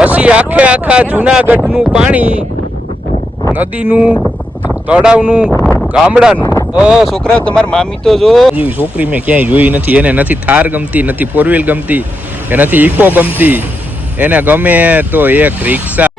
પછી આખે આખા જુનાગઢનું પાણી નદીનું તળાવનું ગામડાનું. છોકરા તમારા મામી તો જો. છોકરી મેં ક્યાંય જોઈ નથી એને નથી થાર ગમતી નથી ફોર વ્હીલ ગમતી કે નથી ઇકો ગમતી એને ગમે તો એક રિક્ષા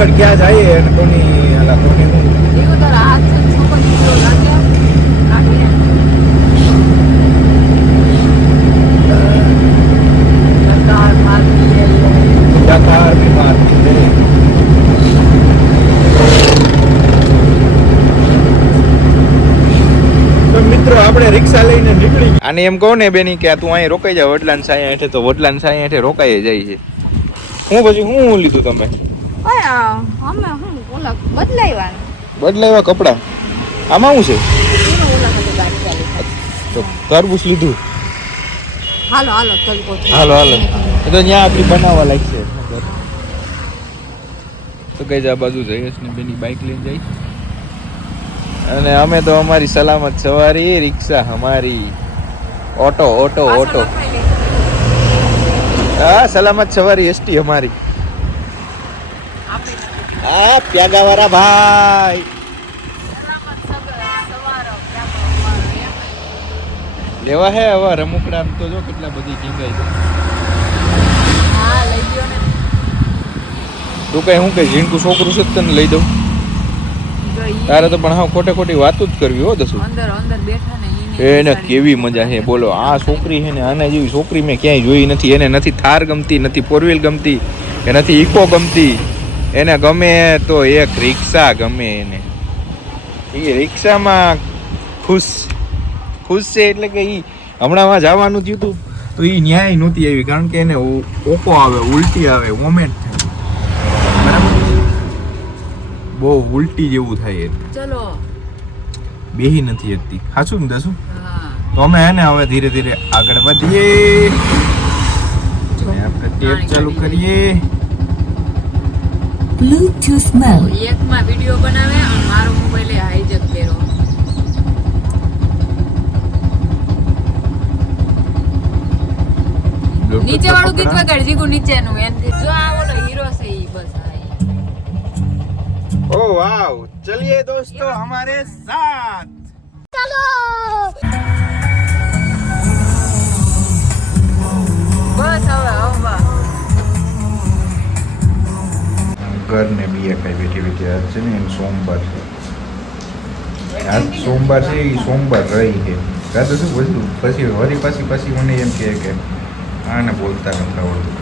આગળ ક્યાં જાય અને કોની અલા કોની આપણે રિક્ષા લઈને નીકળી અને એમ કહો ને બેની કે તું અહીં રોકાઈ જા વડલાન સાયા હેઠે તો વડલાન સાયા હેઠે રોકાઈ જાય છે. હું પછી હું લીધું તમે? અમે હું ઓલા બદલાવ્યા બદલાવ્યા કપડા? આમાં શું છે? તરબૂચ લીધું. હાલો હાલો તલકો હાલો હાલો. તો ત્યાં આપણી બનાવવા લાગશે તો કઈ આ બાજુ જઈશ ને બેની બાઇક લઈને જઈ અને અમે તો અમારી સલામત સવારી રિક્ષા અમારી. Auto auto auto. હા સલામત સવારી એસટી અમારી. આપી નથી. આ પ્યાગા વાળા ભાઈ. લેવા હે હવે, રમુકડા તો જો કેટલા બધી કીંગાઈ છે હા તું કઈ હું કઈ, ઝીણકું છોકરું છે તને લઈ દઉં તારે તો પણ હા ખોટે ખોટી વાતો જ કરવી હો, દસું એને કેવી મજા છે, બોલો, આ છોકરી છે ને, આના જેવી છોકરી મેં ક્યાંય જોઈ નથી, એને નથી થાર ગમતી, નથી ફોર વ્હીલ ગમતી કે નથી ઇકો ગમતી એને ગમે તો એક રિક્ષા ગમે એને. એ રિક્ષામાં ખુશ ખુશ છે એટલે કે એ હમણાંમાં જવાનું થયું હતું તો એ ન્યાય નહોતી આવી કારણ કે એને ઓપો ઓકો આવે ઉલટી આવે મોમેન્ટ થાય. બરાબર? બહુ ઉલટી જેવું થાય એને. ચલો. બેહી નથી હતી સાચું ને દસું? હા. તો અમે એને હવે ધીરે ધીરે આગળ વધીએ. આપણે ટેપ ચાલુ કરીએ. Bluetooth mode. એકમાં વીડિયો બનાવે અને મારો મોબાઈલે હાઈજેક કર્યો. નીચે વાળું ગીત વગાડ જીગુ નીચેનું એમ જો આ ઓલો હીરો છે ઈ બસ ओ वाओ चलिए दोस्तों हमारे साथ चलो ઘર ને બીએ કાંઈ બેઠી બેઠી આજ છે ને, એમ સોમવાર. છે આજ સોમવાર છે એ સોમવાર રહી છે. કાં શું બધું, પછી વળી પાછી પાછી મને એમ કહે કે આને બોલતા નથી આવડતું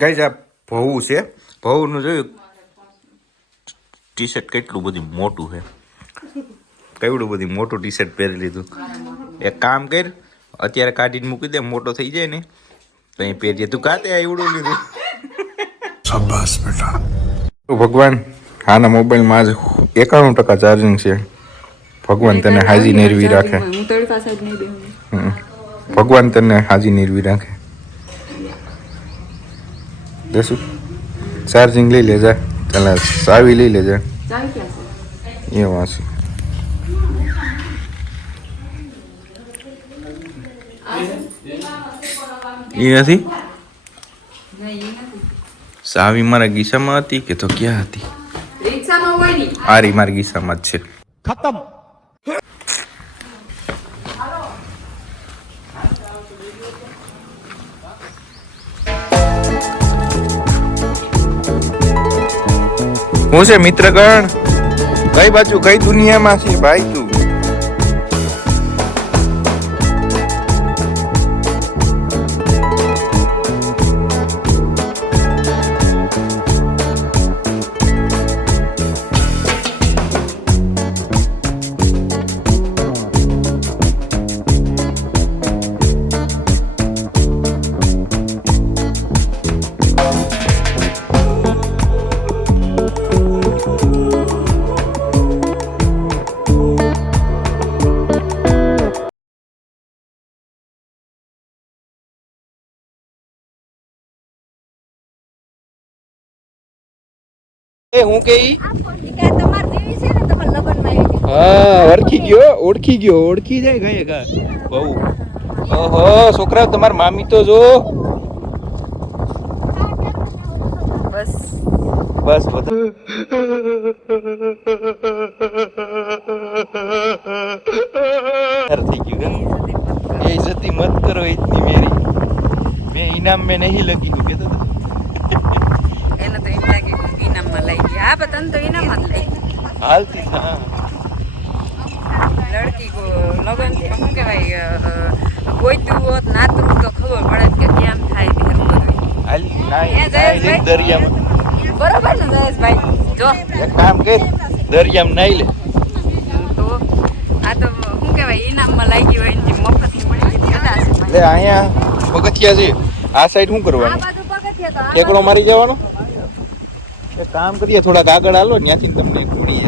ગાઈઝ આ ભવું છે. ભવુંનું જોયું? ટી શર્ટ કેટલું બધું મોટું છે. કેવડું બધું મોટું ટી શર્ટ પહેરી લીધું. એક કામ કર, અત્યારે કાઢીને મૂકી દે, મોટો થઈ જાય ને. અહીં પહેરીએ તું કાતે આવડું લીધું? શાબાશ બેટા. ભગવાન હાના મોબાઈલમાં આજે એકાણું ટકા ચાર્જિંગ છે. ભગવાન તને હાજી નિર્વી રાખે. ભગવાન તને હાજી નિર્વી રાખે. દેસુ ચાર્જિંગ લઈ લેજા. ચાલ સાવી લઈ લેજા. એ વાંચી એ નથી? નહીં ઈ નથી. સાવી મારા ગીસામાં હતી કે તો ક્યાં હતી? આરી મારા ગીસામાં જ છે. હું છે મિત્રગણ? કઈ બાજુ? કઈ દુનિયામાં છે ભાઈ તું? હું કે ઈ? કે તમાર દેવી છે ને તમાર લગનમાં આવી હતી. હા ઓળખી ગયો ઓળખી ગયો ઓળખી જાય ગાય ગા. બહુ. ઓહો છોકરા તમાર મામી તો જો. બસ. બસ બધા. થઈ ગયું એ એ મત કરો ઇતની મેરી. મેં ઇનામ મેં નહીં કે હતો. એને તો એમ લાગે ઇનામમાં લઈ ગયા. આ પણ તો ઇનામમાં લઈ હાલતી હા. લડકી કો લગનથી શું કહેવાય ગોઈતું હોત નાતું તો ખબર પડે કે કેમ થાય બધું? દરિયામાં. બરોબર ને જયેશભાઈ? જો. એક કામ કર દરિયામાં નાઈ લે. તો આ તો શું કહેવાય ઇનામમાં લાગી હોય ને જે મળી ગઈ લે અહીંયા પગથિયા છે. આ સાઈડ શું કરવાનું? ઠેકડો મારી જવાનો? એક કામ કરીએ, થોડાક આગળ હાલો, ત્યાંથી તમને કુડી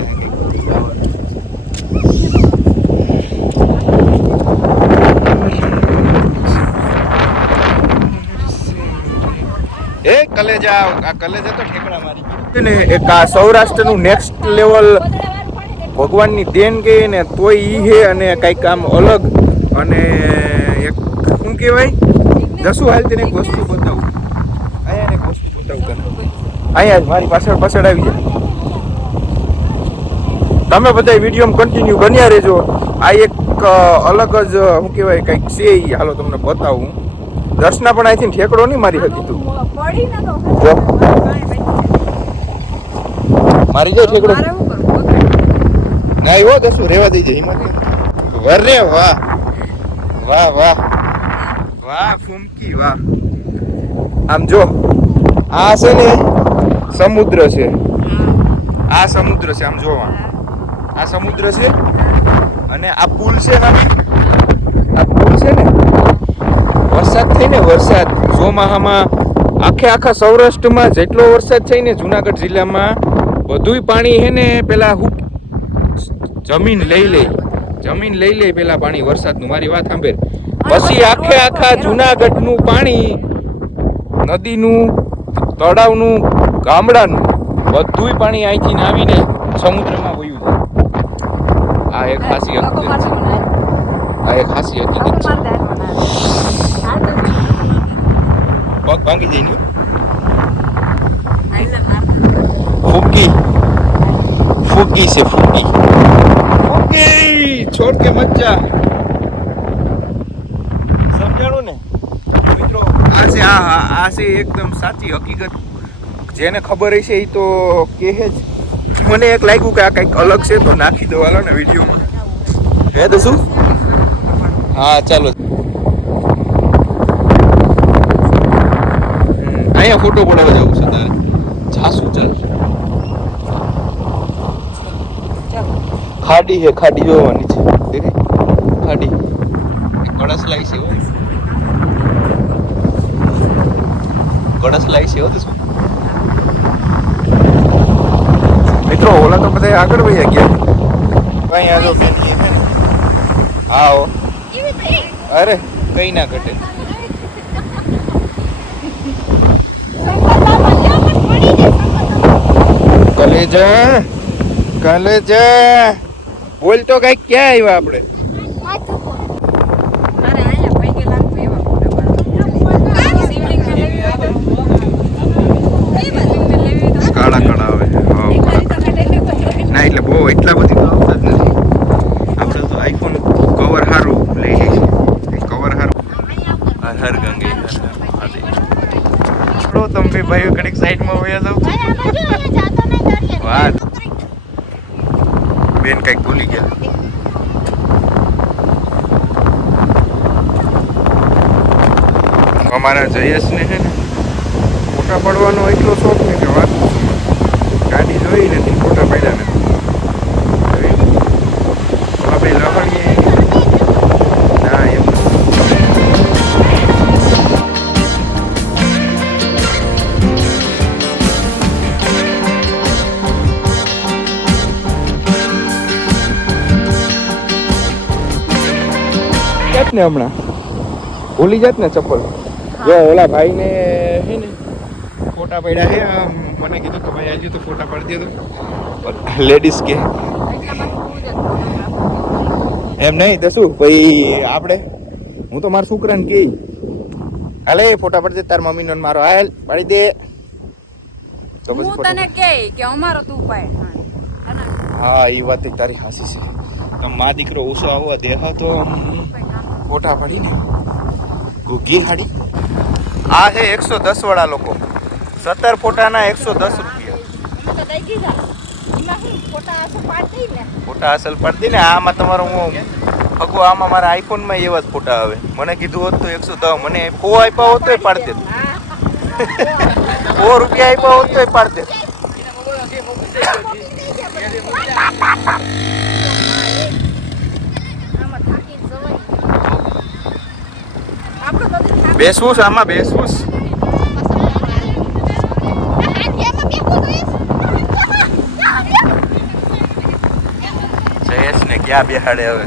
એ કલેજા, આ કલેજા તો ઠેકડા મારી ને એક આ સૌરાષ્ટ્રનું નેક્સ્ટ લેવલ ભગવાનની દેન કે ને તોય ઈ હે અને કંઈક આમ અલગ. અને એક, શું કહેવાય? દસું હાલ તેને એક વસ્તુ બતાવું અહીંયા ને એક વસ્તુ બતાવું તને અહીંયા જ મારી પાછળ પાછળ આવી જાય. તમે બધા વીડિયો કન્ટિન્યુ બન્યા રહેજો. આ એક અલગ જ શું કહેવાય કંઈક છે એ હાલો તમને બતાવું. દર્શના પણ અહીંથી ઠેકડો નહીં મારી હતી તું. જો. મારી જાય ઠેકડો. ના એવો દસું રેવા દઈ જાય હિંમત વરે વાહ. વાહ વાહ. વાહ ફૂમકી વાહ. આમ જો. આ છે ને સમુદ્ર છે. આ સમુદ્ર છે, આમ જોવા. આ સમુદ્ર છે અને આ પુલ છે આ પુલ છે ને? વરસાદ થઈ ને વરસાદ. ચોમાહામાં આખે આખા સૌરાષ્ટ્રમાં જેટલો વરસાદ થાય ને જુનાગઢ જિલ્લામાં બધુંય પાણી છે ને પેલા હું જમીન લઈ લે. જમીન લઈ લે પેલા પાણી વરસાદનું. મારી વાત સાંભળ. પછી આખે આખા જુનાગઢનું પાણી, નદીનું, તળાવનું ગામડાનું બધુંય પાણી અહીંથી નાવીને સમુદ્રમાં વયું જાય. આ એક ખાસી હકીકત છે. આ એક ખાસી હકીકત છે. પગ ભાંગી જાય ને. ફૂકી. ફૂકી છે, ફૂકી. ફૂકી! છોડ કે મચ્ચા સમજાણું ને? મિત્રો, આ છે આ- આ છે એકદમ સાચી હકીકત. જેને ખબર હશે એ તો કહે જ. મને એક લાગ્યું કે આ કંઈક અલગ છે તો નાખી દો હાલો ને વિડીયોમાં. હે તો શું? હા ચાલો. અહીંયા ફોટો પડાવવા જવું છે તારે. જાસુ ચાલ? ખાડી છે ખાડી જોવાની છે. દેખાય ખાડી. કળશ લાઈ છે કળશ લાઈ છે તો શું મિત્રો ઓલા તો બધા આગળ વહી ગયા. કઈ આ જો બેની એ છે ને હા અરે, કઈ ના ઘટે. કલેજા કલેજા. બોલ તો કઈ ક્યાં આવ્યા આપણે અરે અહીંયા પૈકી લાગતું એવા ફોટા પાડો. શિવલિંગને લેવી હોય તો? શિવલિંગને લેવી હોય તો? કાળા કાળા આવે હા ના એટલે બહુ એટલા બધી તો આવતા જ નથી આપણે તો આઈફોન કવર સારું લઈ લઈશું કવર સારું હા હર ગંગે આપણો તમે ભાઈઓ કડીક સાઈડમાં વયા જાવ વાત. બેન કંઈક ભૂલી ગયા. અમારા જયેશને છે ને ફોટા પડવાનો એટલો શોખ ને કે વાત ગાડી જોઈ નથી ફોટા પડ્યા નથી. જાત ને હમણાં? ભૂલી જાત ને ચપ્પલ. જો ઓલા ભાઈને હે ને ફોટા પડ્યા છે. મને કીધું કે ભાઈ આજે તો ફોટા પાડી દે તો લેડીઝ કે. એમ નહીં તો શું? ભાઈ આપણે? હું તો મારા છોકરાને કહી. હાલે ફોટા પાડી દે તાર મમ્મીનો મારો. હાલ પાડી દે. તો પછી હું તને કે કે અમારો તું હા એ વાત તારી હાસી છે. તો મા દીકરો ઓછો આવવા દે તો ફોટા પાડીને ઘૂઘી હાડી. આ છે એકસો દસ વાળા લોકો. સત્તર ફોટાના એકસો દસ રૂપિયા. ફોટા આસો પાડી દઈ ને ફોટા અસલ પાડતી ને આમાં તમારો હું ફગો આમાં મારા આઈફોનમાં એવા જ ફોટા આવે. મને કીધું હોત તો એકસો દસ મને ફો આપ્યા હોત તો પાડી દે સો રૂપિયા આપ્યા હોત તો પાડી દે આમાં થાકી જવાય આપણે બધું થાકી બેસવું છે આમાં બેસવું છે. જયેશ ને ક્યાં બેહાડે હવે?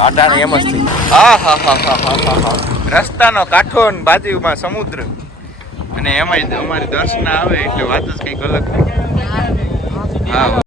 અટાણે એમ જ થઈ હા હા હા હા હા હા. રસ્તાનો કાંઠો ને બાજુમાં સમુદ્ર. અને એમાંય અમારી દર્શન આવે એટલે વાત જ કંઈક અલગ થાય. હા.